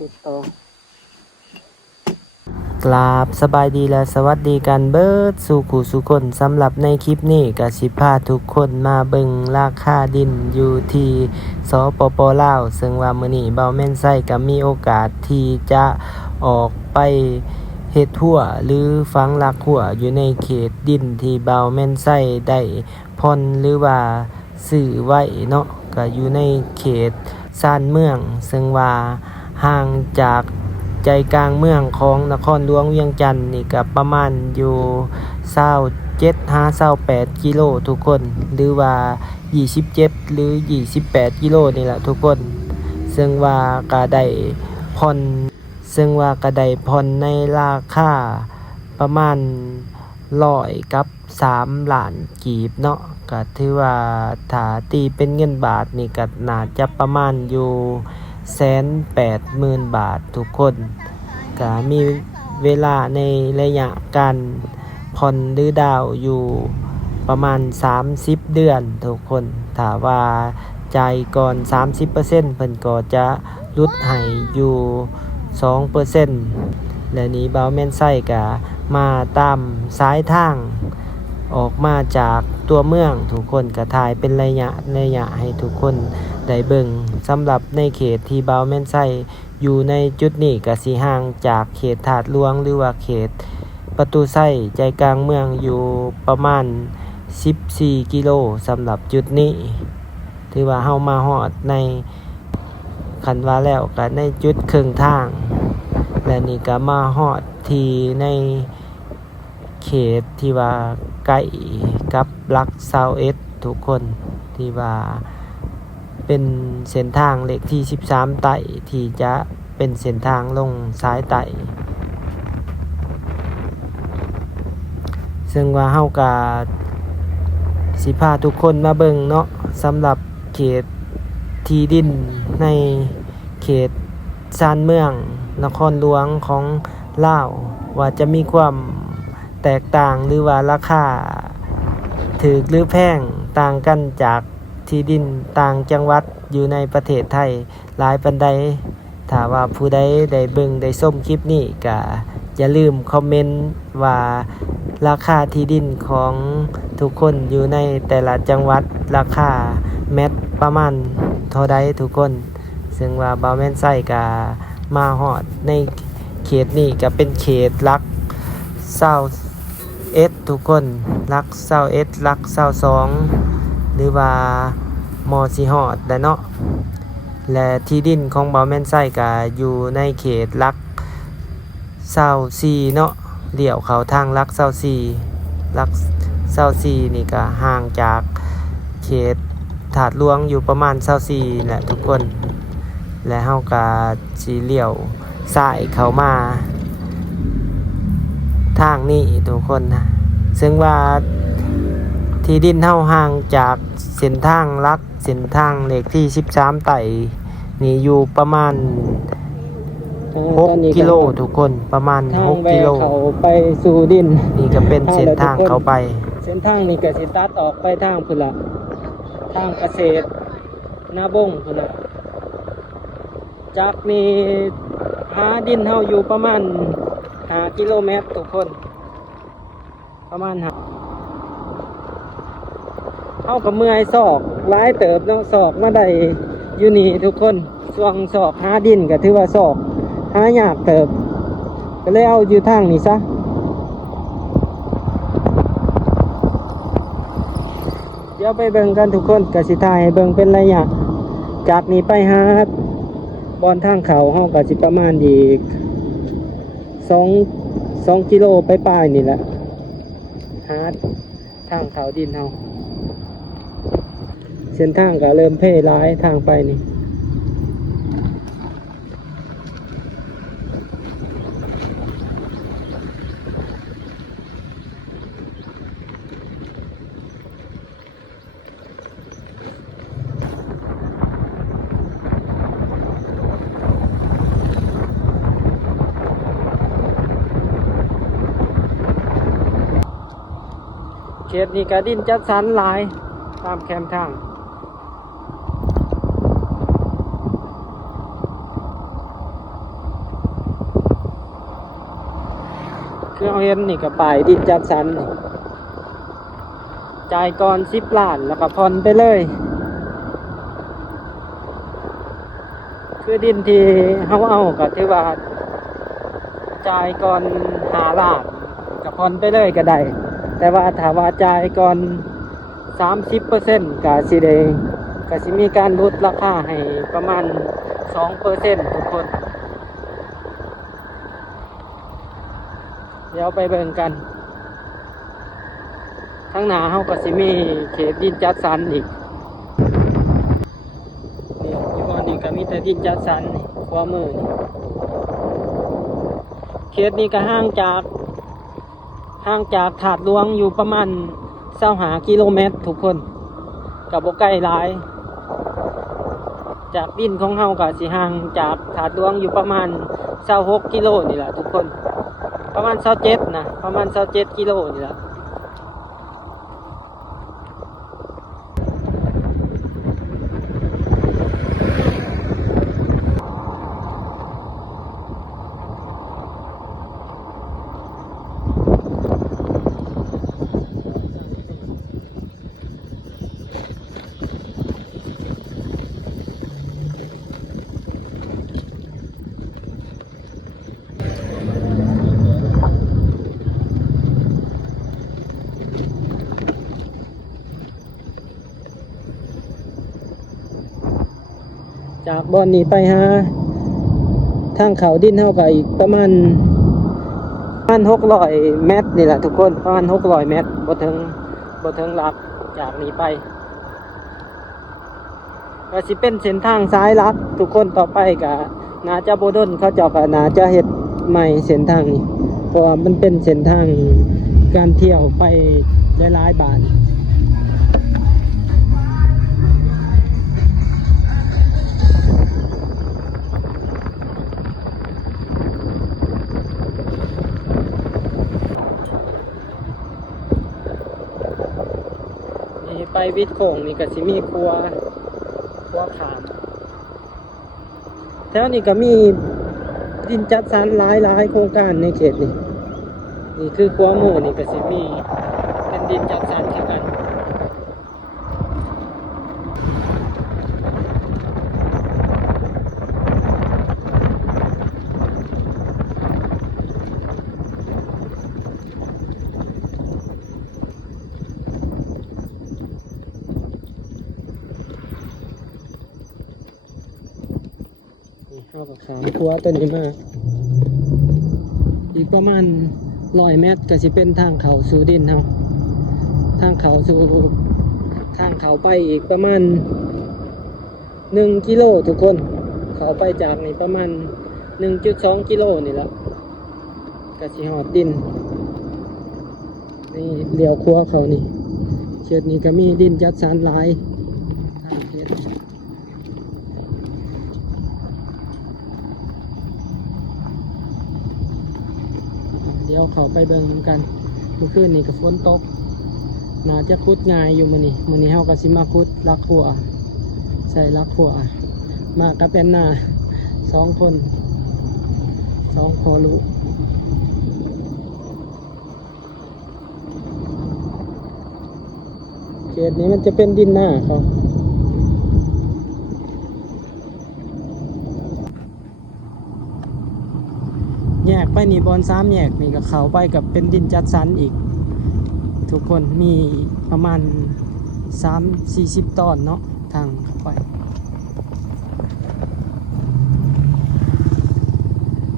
ติดต่อกราบสบายดีและสวัสดีกันเบิดสู่ขู่สู่คนสำหรับในคลิปนี้ก็สิพาทุกคนมาเบิ่งราคาดินอยู่ที่สปป.ลาวซึ่งว่ามื้อนี้เบาแม่นไส้ก็มีโอกาสที่จะออกไปเฮ็ดหัวหรือฝังหลักหัวอยู่ในเขตดินที่เบาแม่นไส้ได้ผ่อนหรือว่าซื้อไว้เนาะก็อยู่ในเขตซ่านเมืองซึ่งว่าห่างจากใจกลางเมืองของนครหลวงเวียงจันทน์นี่ก็ประมาณอยู่27-28กิโลทุกคนหรือว่า27หรือ28กิโลนี่แหละทุกคนซึ่งว่าก็ได้ผ่อนในราคาประมาณ100กับ3ล้านกีบเนาะก็ถือว่าถ้าตีเป็นเงินบาทนี่ก็น่าจะประมาณอยู่180,000 บาททุกคนก็มีเวลาในระยะการผ่อนหรือดาวอยู่ประมาณ30เดือนทุกคนถ้าว่าจ่ายก่อน 30% เพิ่นก็จะลดให้อยู่ 2% และนี้เบาแม่นไส้ก็มาตามสายทางออกมาจากตัวเมืองทุกคนก็ถ่ายเป็นระยะให้ทุกคนได้เบิ่งสำหรับในเขตที่เบาแม่นไส้อยู่ในจุดนี้ก็สิห่างจากเขตถาดหลวงหรือว่าเขตประตูไส้ใจกลางเมืองอยู่ประมาณ14กิโลสำหรับจุดนี้ถือว่าเฮามาฮอดในคันว่าแล้วก็ในจุดครึ่งทางและนี่ก็มาฮอดที่ในเขตที่ว่าใกล้กับหลัก21ทุกคนที่ว่าเป็นเส้นทางเลขที่13ไต่ที่จะเป็นเส้นทางลงสายไต่ซึ่งว่าเฮาก็สิพาทุกคนมาเบิ่งเนาะสำหรับเขตที่ดินในเขตซ่านเมืองนครหลวงของลาวว่าจะมีความแตกต่างหรือว่าราคาถูกหรือแพงต่างกันจากที่ดินต่างจังหวัดอยู่ในประเทศไทยหลายปานใดถ้าว่าผู้ใดได้เบิ่งได้ชมคลิปนี้ก็อย่าลืมคอมเมนต์ว่าราคาที่ดินของทุกคนอยู่ในแต่ละจังหวัดราคาแมตประมาณเท่าใดทุกคนซึ่งว่าเบาแม่นไส้ก็มาฮอดในเขตนี้ก็เป็นเขตหลัก21ทุกคนหลัก21หลัก22หรือว่ามอสิฮอดได้เนาะและที่ดินของเบาแม่นไส้ก็อยู่ในเขตหลัก24เนาะเลี้ยวเข้าทางหลัก24หลัก24นี่ก็ห่างจากเขตถาดหลวงอยู่ประมาณ24แหละทุกคนและเฮาก็สิเลี้ยวซ้ายเข้ามาทางนี้ทุกคนนะซึ่งว่าที่ดินเฮาห่างจากเส้นทางลักเส้นทางเลขที่13ไต่นี่อยู่ประมาณ6กิโลทุกคนประมาณ6กิโลเขาไปสู่ดินนี่ก็เป็นเส้นทางเข้าไปเส้นทางนี้ก็สิตัดออกไปทางพุ่นล่ะทางเกษตรนาบงพุ่นน่ะจากนี้หาดินเฮาอยู่ประมาณ5กิโลเมตรทุกคนประมาณเฮาก็เมื่อยศอกหลายเติบเนาะศอกมาได้อยู่นี่ทุกคนช่วงศอกหาดินก็ถือว่าศอกหายากเติบก็เลยเอาอยู่ทางนี้ซะเดี๋ยวไปเบิ่งกันทุกคนก็สิถ่ายให้เบิ่งเป็นระยะจากนี้ไปหาบอนทางเขาเฮาก็สิประมาณอีก2กิโลไปปลายนี่แหละหาทางเขาดินเฮาเส้นทางก็เริ่มเพ่ร้ายทางไปนี่เขตนี้ก็ดินจัดสรรหลายตามแคมทาง คือเอาเห็นนี่ก็ป้ายดินจัดสรรนี่จ่ายก่อน10 ล้านแล้วก็ผ่อนไปเลยคือดินที่เฮาเอาก็ถือว่าจ่ายก่อน5 ล้านก็ผ่อนไปเลยก็ได้แต่ว่าถ้าว่าจ่ายก่อน30%ก็สิมีการลดราคาให้ประมาณ2%ทุกคนเดี๋ยวไปเบิ่งกันทั้งหน้าเฮาก็สิมีเขตดินจัดสรรอีกนี่อีกบ่อนนี้ก็มีแต่ดินจัดสรรนี่ขวามือนี่เขตนี้ก็ห่างจากถาดหลวงอยู่ประมาณ25 กิโลเมตรทุกคนก็บ่ไกลหลายจากดินของเฮาก็สิห่างจากถาดหลวงอยู่ประมาณ26 กิโลนี่แหละทุกคนประมาณ27นะประมาณ27 กิโลนี่แหละจากบ่อนนี้ไปหาทางเขาดินเท่ากับอีกประมาณ600 เมตรนี่แหละทุกคนประมาณ600 เมตรบ่ถึงหลักจากนี้ไปก็สิเป็นเส้นทางซ้ายลักทุกคนต่อไปก็น่าจะบ่ดนเขาเจ้าก็น่าจะเฮ็ดใหม่เส้นทางนี้เพราะว่ามันเป็นเส้นทางการเที่ยวไปหลายๆบ้านไปวิทย์โข่งนี่ก็สิมีครัวขามแถวนี้ก็มีดินจัดสรรหลายโครงการในเขตนี่คือครัวหมู่นี่ก็สิมีเป็นดินจัดสรรเช่นกันเอากับขามครัวตัวนี้มาอีกประมาณ100 เมตรก็สิเป็นทางเขาสู่ดินเฮาทางเขาไปอีกประมาณ1 กิโลทุกคนเขาไปจากนี่ประมาณ 1.2 กิโลนี่แหละก็สิฮอดดินนี่เลี้ยวครัวเขานี่เขตนี้ก็มีดินจัดสรรหลายทางเขตเดี๋ยวเขาไปเบิ่งกันเมื่อคืนนี่ก็ฝนตกน่าจะคุดง่ายอยู่มื้อนี้เฮาก็สิมาคุดลักหัวใส่ลักหัวมาก็เป็นหน้า2 คน2 พอลูกเขตนี้มันจะเป็นดินหน้าเขาแยกไปนี่บอน3 แยกนี่ก็เข้าไปกับเป็นดินจัดสรรอีกทุกคนมีประมาณ30-40 ตอนเนาะทางเข้าไป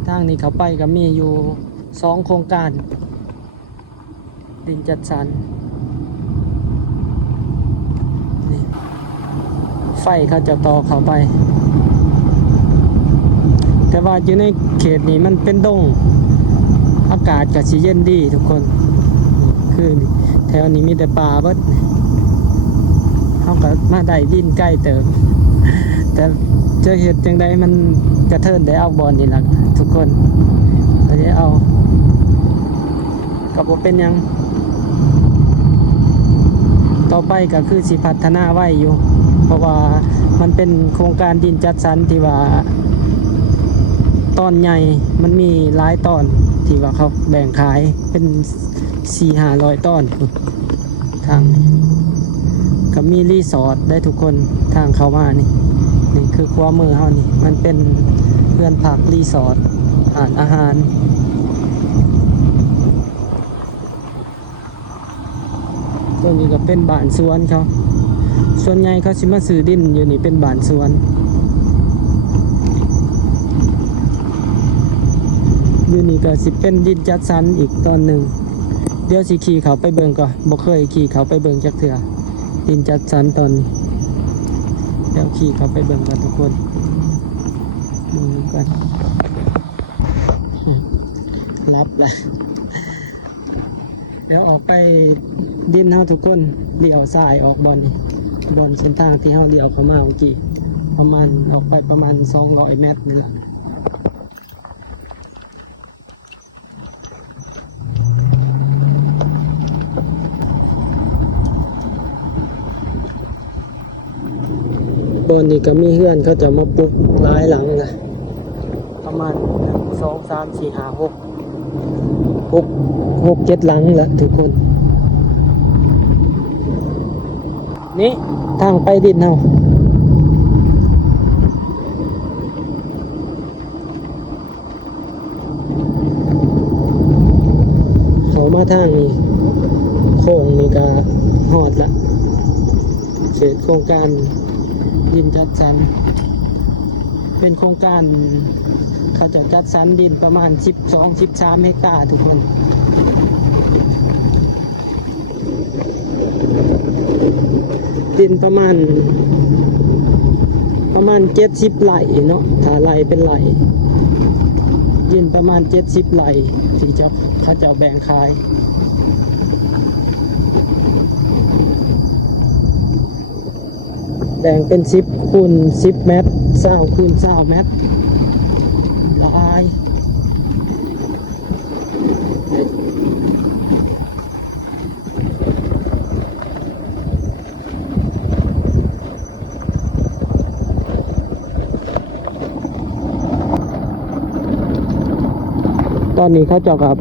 ทางนี้เข้าไปก็มีอยู่2 โครงการดินจัดสรรนี่ไฟเขาจะต่อเข้าไปแต่ว่าอยู่ในเขตนี้มันเป็นดงอากาศก็สิเย็นดีทุกคนคือแถวนี้มีแต่ป่าเบิดเขาก็มาได้ดินใกล้เติมแต่เจอเห็ดจังใดมันกระเทินได้เอาบอลนี่แหละทุกคนได้เอากับว่าเป็นยังต่อไปก็คือสิพัฒนาไว้อยู่เพราะว่ามันเป็นโครงการดินจัดสรรที่ว่าตอนใหญ่มันมีหลายตอนท ที่ว่าเขาแบ่งขายเป็น400-500ต้นทางนี้ก็มีรีสอร์ทได้ทุกคนทางเข้ามานี่คือขวามือเฮานี่มันเป็นเพื่อนพักรีสอร์ทอาหารตัวนี้ก็เป็นบ้านสวนเขาส่วนใหญ่เขาสิมาซื้อดินอยู่นี่เป็นบ้านสวนอยู่นี่ก็สิเป็นดินจัดสรรอีกตอนหนึ่งเดี๋ยวสิขี่เขาไปเบิ่งก่อนบ่เคยขี่เขาไปเบิ่งจักเทื่อดินจัดสรรตอนนี้เดี๋ยวขี่เขาไปเบิ่งกันทุกคนดูกันรับละเดี๋ยวออกไปดินเฮาทุกคนเลี้ยวซ้ายออกบอนนี่บอนเส้นทางที่เฮาเลี้ยวเข้ามาเมื่อกี้ประมาณออกไปประมาณ200 เมตรนี่แหละบอนนี่ก็มีเฮือนเขาจะมาปลูกหลายหลังนะประมาณ1 2 3 4 5 6 7 หลังละทุกคนนี่ทางไปดินเฮาเขามาทางนี้โค้งนี่ก็ฮอดละเขตโครงการดินจัดสรรเป็นโครงการเขาจะจัดสรรดินประมาณ12-13 เฮกตาร์ทุกคนดินประมาณ70 ไร่เนาะถ้าไร่เป็นไร่ดินประมาณ70 ไร่ที่เขาจะแบ่งขายแบ่งเป็น10 คูณ 10 เมตร20 คูณ 20 เมตรลายตอนนี้เขาเจ้ากับ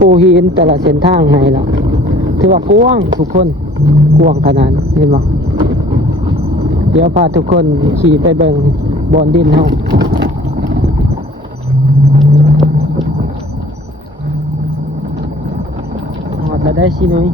ปูหินแต่ละเส้นทางให้ละถือว่ากว้างทุกคนกว้างขนาดเห็นไหมเดี๋ยวพาทุกคนขี่ไปเบิ่งบอนดินเฮาหอดแล้วได้สินุ้ย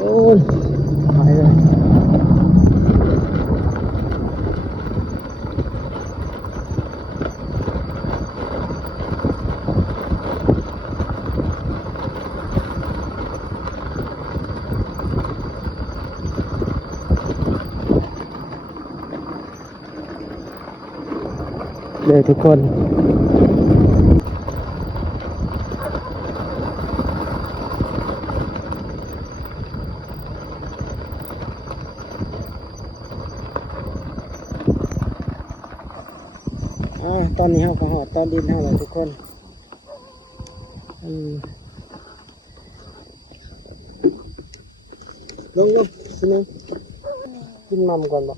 โอ้ยไปเลยเลยทุกคนตอนนี้เฮาก็หอดตอนดินเฮาแล้วทุกคนลงสินึงกินมัมก่อนบ่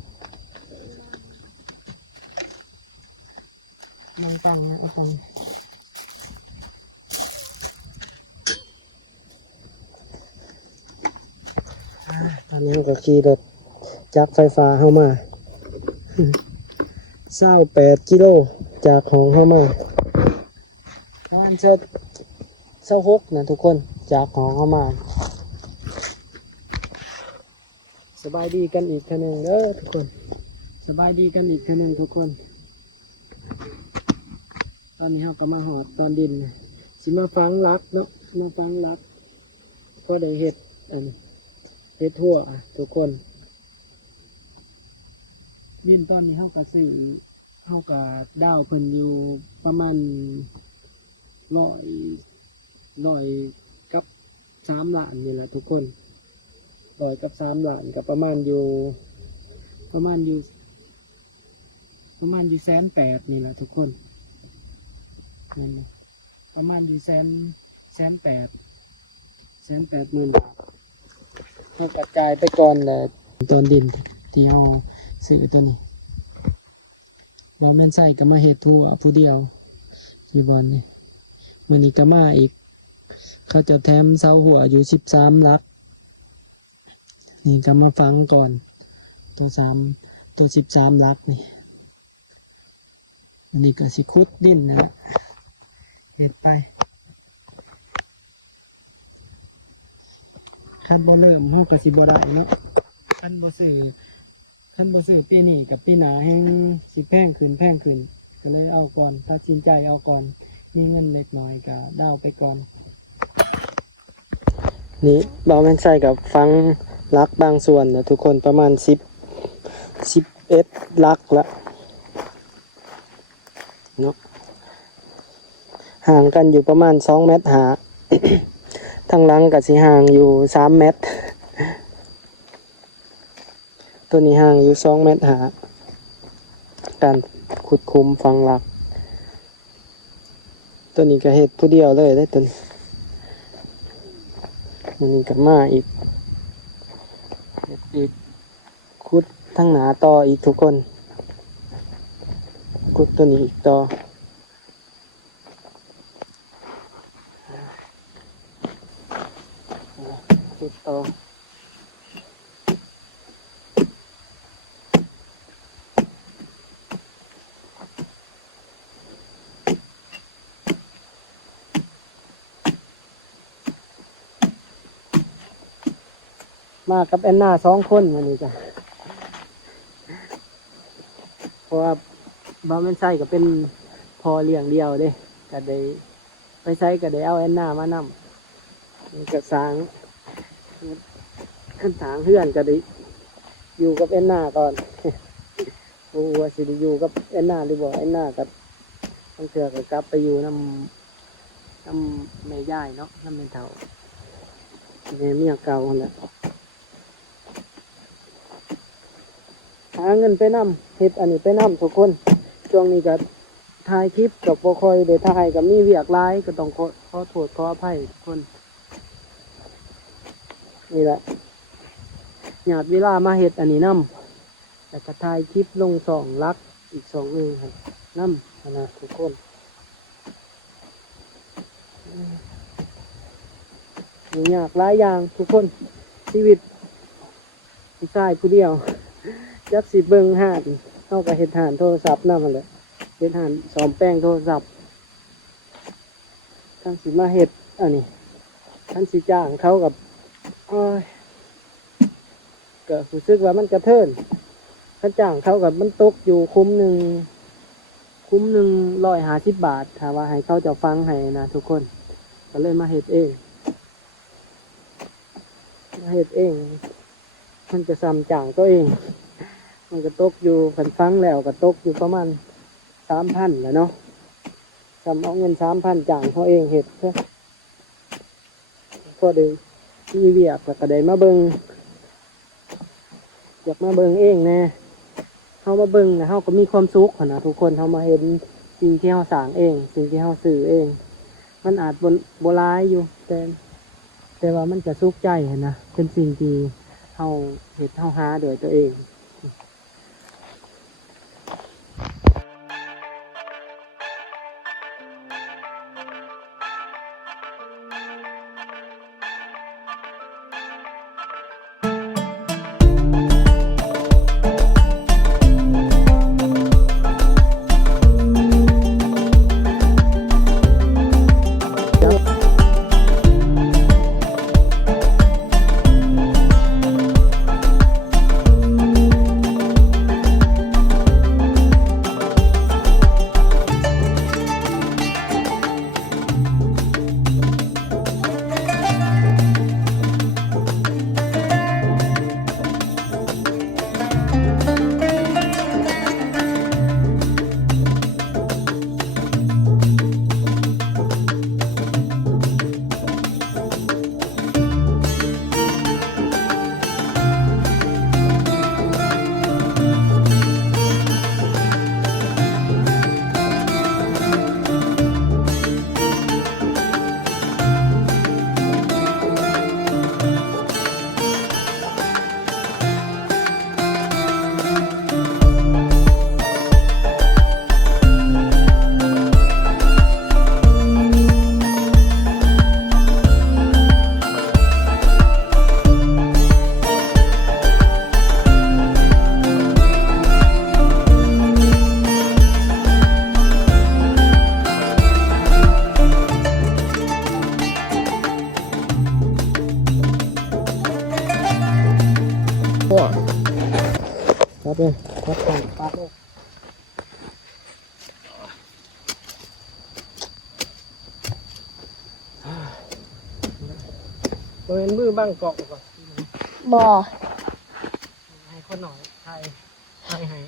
มันตั้งนะไอ้ฟังตอนนี้ก็ขี่รถจักรไฟฟ้าเข้ามา28 กิโลจากของเข้ามา26นะทุกคนจากของเข้ามาสบายดีกันอีกทีนึงเด้อทุกคนสบายดีกันอีกทีนึงทุกคนตอนนี้เราก็มาหอดตอนดินสิมาฟังรักเนาะมาฟังรักพอได้เห็ดทั่วทุกคนดินตอนนี้เราก็ซื้อ เท่ากับดาวเพิ่นอยู่ประมาณร้อยร้อยกับ3 ล้านนี่แหละทุกคนร้อยกับ3 ล้านกับประมาณอยู่180,000นี่แหละทุกคนนี่ประมาณอยู่180,000 บาทเขากระจายไปก่อนแหละตอนดินที่เขาซื้อตัวนี้บอแม่นใส่ก็มาเฮ็ดทั่วผู้เดียวอยู่บอนนี่วันนี้ก็มาอีกเขาจะแถมเสาหัวอยู่13 ลักนี่ก็มาฟังก่อนตัว13 ลักนี่อันนี้ก็สิขุดดินนะเฮ็ดไปคันบ่เริ่มเฮาก็สิบ่ได้เนาะคันบ่ซื้อปีนี้กับปีหน้าแฮงสิแพงขึ้นก็เลยเอาก่อนตัดสินใจเอาก่อนมีเงินเล็กน้อยก็ดาวไปก่อนนี่บ่าวแม่นใส่กับฟังลักบางส่วนนะทุกคนประมาณ11 ลักละเนาะห่างกันอยู่ประมาณ2 เมตรหา ทางหลังก็สิห่างอยู่3 เมตรตัวนี้ห่างอยู่2 เมตรหาการขุดคุมฟังหลักตัวนี้ก็เฮ็ดผู้เดียวเลยได้ตัวนี้มันนี้ก็มาอีกขุดทั้งหนาต่ออีกทุกคนขุดตัวนี้อีกต่อขุดต่อมากับแอนนา2 คนวันนี้จ้ะเพราะว่าบ้านแม่นไส้ก็เป็นพอเลี้ยงเดียวเด้ก็ได้ไปไส้ก็ได้เอาแอนนามานำก็สร้างขั้นสร้างเฮือนก็ได้อยู่กับแอนนาก่อนโอ้ว่าสิได้อยู่กับแอนนาหรือบ่แอนนาก็ต้องเถื่อก็กลับไปอยู่น้ำแม่ย่ายเนาะน้ำแม่เฒ่าแม่เมียเก่าหั่นแหละหาเงินไปนำเฮ็ดอันนี้ไปนำทุกคนช่วงนี้ก็ถ่ายคลิปกับบ่ค่อยได้ถ่ายกับมีเวียกหลายก็ต้องขอโทษขออภัยทุกคนนี่แหละหยาดเวลามาเฮ็ดอันนี้นำแล้วก็ถ่ายคลิปลง2 ลักอีก2นึงครับนำนะทุกคนยากหลายอย่างทุกคนชีวิตผู้ชายผู้เดียวจักสิเบิ่งห่านเฮาก็เฮ็ดห่านโทรศัพท์นำหั่นแหละเฮ็ดห่านซ่อมแป้งโทรศัพท์ทั้งสิมาเฮ็ดอันนี้ทั้งสิจ้างเขากับโอ้ยก็รู้สึกว่ามันกระเทินคันจ้างเขากับมันตกอยู่คุ้มหนึ่ง150 บาทถ้าว่าให้เขาจะฟังให้นะทุกคนก็เลยมาเฮ็ดเองมันจะซ้ำจ้างตัวเองมันก็ตกอยู่คันฟังแล้วก็ตกอยู่ประมาณ 3,000 แหละเนาะซ้ำเอาเงิน 3,000 จ้างเขาเองเฮ็ดเพื่อพอได้มีเวียกก็ได้มาเบิ่งอยากมาเบิ่งเองแน่เฮามาเบิ่งแล้วเฮาก็มีความสุขนะทุกคนเฮามาเห็นสิ่งที่เฮาสร้างเองสิ่งที่เฮาสื่อเองมันอาจบ่หลายอยู่แต่ว่ามันก็สุขใจนะเป็นสิ่งที่เฮาเฮ็ดเฮาหาด้วยตัวเอง ครับเลยครับไปปากเลยเป็นมือบ้างเกาะก่อน บ่อ ให้คนหน่อยไทยให้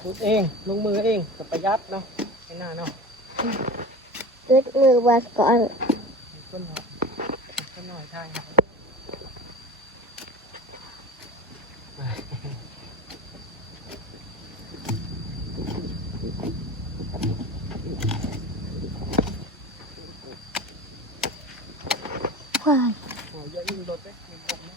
พูดเองลงมือเองกับประหยัดเนาะไม่น่าเนาะ ยึดมือวัดก่อน คนหน่อยไทยให้ ควาย โอ้ยอย่ายิ่งรถเลยยิ่งรถนะ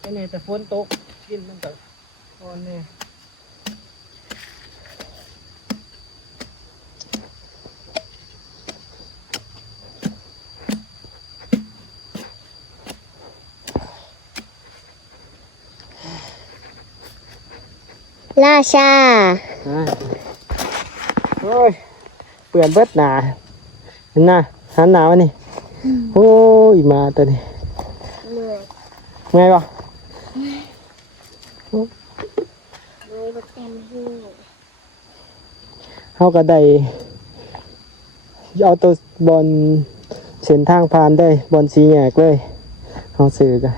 ไอ้เนี่ยแต่ฝนตกกินมันก็อ่อนเนี่ย ราชา โอ้ยเปลี่ยนเบิดหนาเห็นหน้าหันหนาวะนี่โอ้ยมาตัวนี้ เหนื่อย ไงบ่ เหนื่อยบ่เต็มที่ เขาก็ได้เอาตัวบอลเส้นทางผ่านได้บอลสีแยกเลยเขาสื่อกัน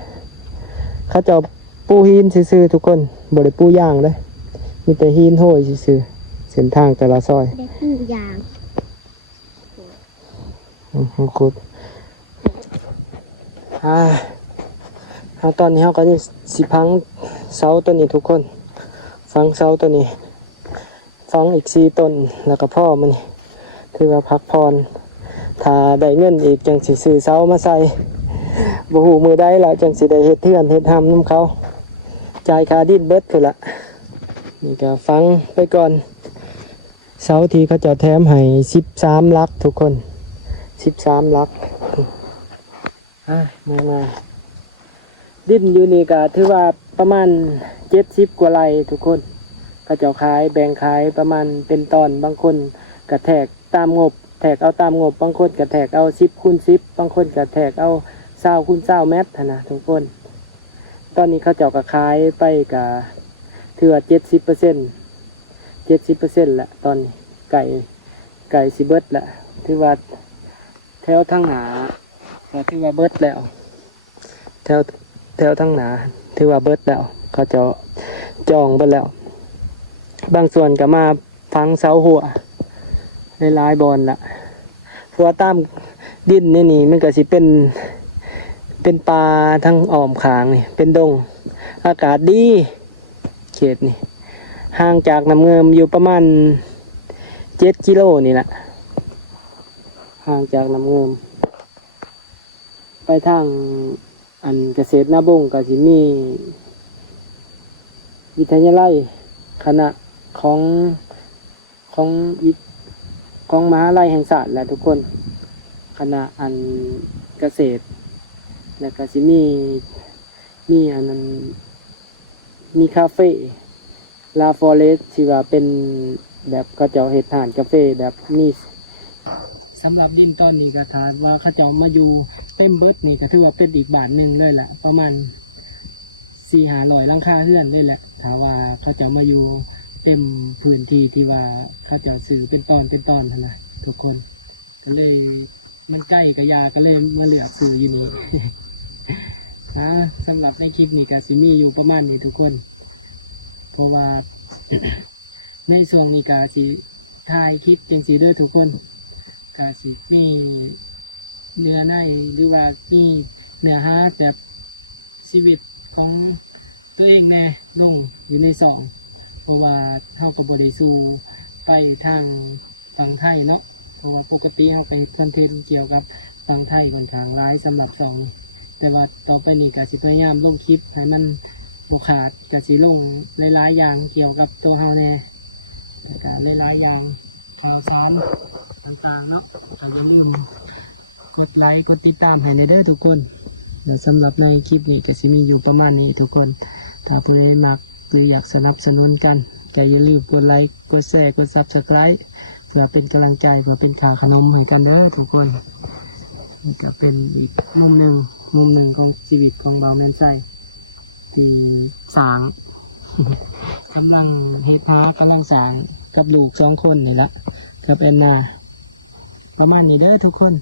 เขาจะเอาปูหินซื่อๆทุกคนบริปูย่างเลยมีแต่หินโห้ยซื่อๆเส้นทางแต่ละซอย ได้ผู้ยาง คุดตอนนี้เขาก็จะสิพังเสาตัวนี้ทุกคนฟังเสาตัวนี้ฟังอีก4 ต้นแล้วก็พ่อมันคือว่าพักพรถ้าได้เงินอีกจังสิซื้อเสามาใส่บ่ฮู้มือใดล่ะจังสิได้เฮ็ดเทือนเฮ็ดหำนำเขาจ่ายค่าดินเบิดคือละนี่ก็ฟังไปก่อนเสาที่เขาจะแถมให้13 ลักทุกคน13 ลักมาดินอยู่นี่ก็ถือว่าประมาณ70 กว่าไร่ทุกคนเขาเจ้าขายแบ่งขายประมาณเป็นตอนบางคนกระแทกตามงบแทกเอาตามงบบางคนกระแทกเอา10x10บางคนกระแทกเอา20x20 เมตรนะทุกคนตอนนี้เขาเจ้าก็ขายไปกับถือว่า70%ละตอนนี้ไก่สิเบิดละถือว่าแถวทั้งหนาก็ถือว่าเบิดแล้วแถวทั้งหนาถือว่าเบิดแล้วเขาเจะจองไปแล้วบางส่วนก็มาพังเสาหัวในลายบอลละเพราะว่าตามดินนี่มันก็สิเป็นปลาทั้งอ้อมขางนี่เป็นดงอากาศดีเขตนี่ห่างจากน้ำเงิมอยู่ประมาณ7 กิโลนี่แหละห่างจากน้ำเงิมไปทางอันเกษตรนาบงก็สิมีวิทยาลัยคณะของมหาลัยแห่งศาสตร์แหละทุกคนคณะอันเกษตรแล้วก็สิมีอันนั้นมีคาเฟ่ลาฟอเรสที่ว่าเป็นแบบเขาเจ้าเฮ็ดทานกาแฟแบบนี้สำหรับดินตอนนี้ก็ถามว่าเขาเจ้ามาอยู่เต็มเบิดนี่ก็ถือว่าเป็นอีกบ้านหนึ่งเลยแหละประมาณ400-500หลังคาเรือนเลยแหละถ้าว่าเขาเจ้ามาอยู่เต็มพื้นที่ที่ว่าเขาเจ้าซื้อเป็นตอนนะทุกคนก็เลยมันใกล้กับยาก็เลยมาเลือกซื้ออยู่นี่ สำหรับในคลิปนี้ก็สิมีอยู่ประมาณนี้ทุกคนเพราะว่า ในช่วงนี้ก็สิถ่ายคลิปจังสีเด้อทุกคนก็สิมีเนื้อในหรือว่ามีเนื้อหาแบบชีวิตของตัวเองแน่ลงอยู่ในสองเพราะว่าเฮากับบริสูไปทางฝั่งไทยเนาะเพราะว่าปกติเฮาไปคอนเทนต์เกี่ยวกับฝั่งไทยค่อนข้างร้ายสำหรับสองนี้แต่ว่าต่อไปนี้ก็สิพยายามลงคลิปให้มันบ่ขาดก็สิลงหลายๆอย่างเกี่ยวกับตัวเฮาแน่หลายๆอย่างข่าวสารต่างๆเนาะอย่าลืมกดไลค์กดติดตามให้ในเด้อทุกคนแล้วสำหรับในคลิปนี้ก็สิมีอยู่ประมาณนี้ทุกคนถ้าผู้ใดมักหรืออยากสนับสนุนกัน ก็อย่าลืมกดไลค์กดแชร์กด Subscribe เพื่อเป็นกำลังใจเพื่อเป็นค่าขนมให้กันเด้อทุกคนนี่ก็เป็นอีกมุมหนึ่งของชีวิตของบ่าวแม่นไส้ที่สร้าง กำลังเฮ็ดหากำลังสร้างกับลูก2 คนนี่ละกับแอนนาประมาณนี้เด้อทุกคน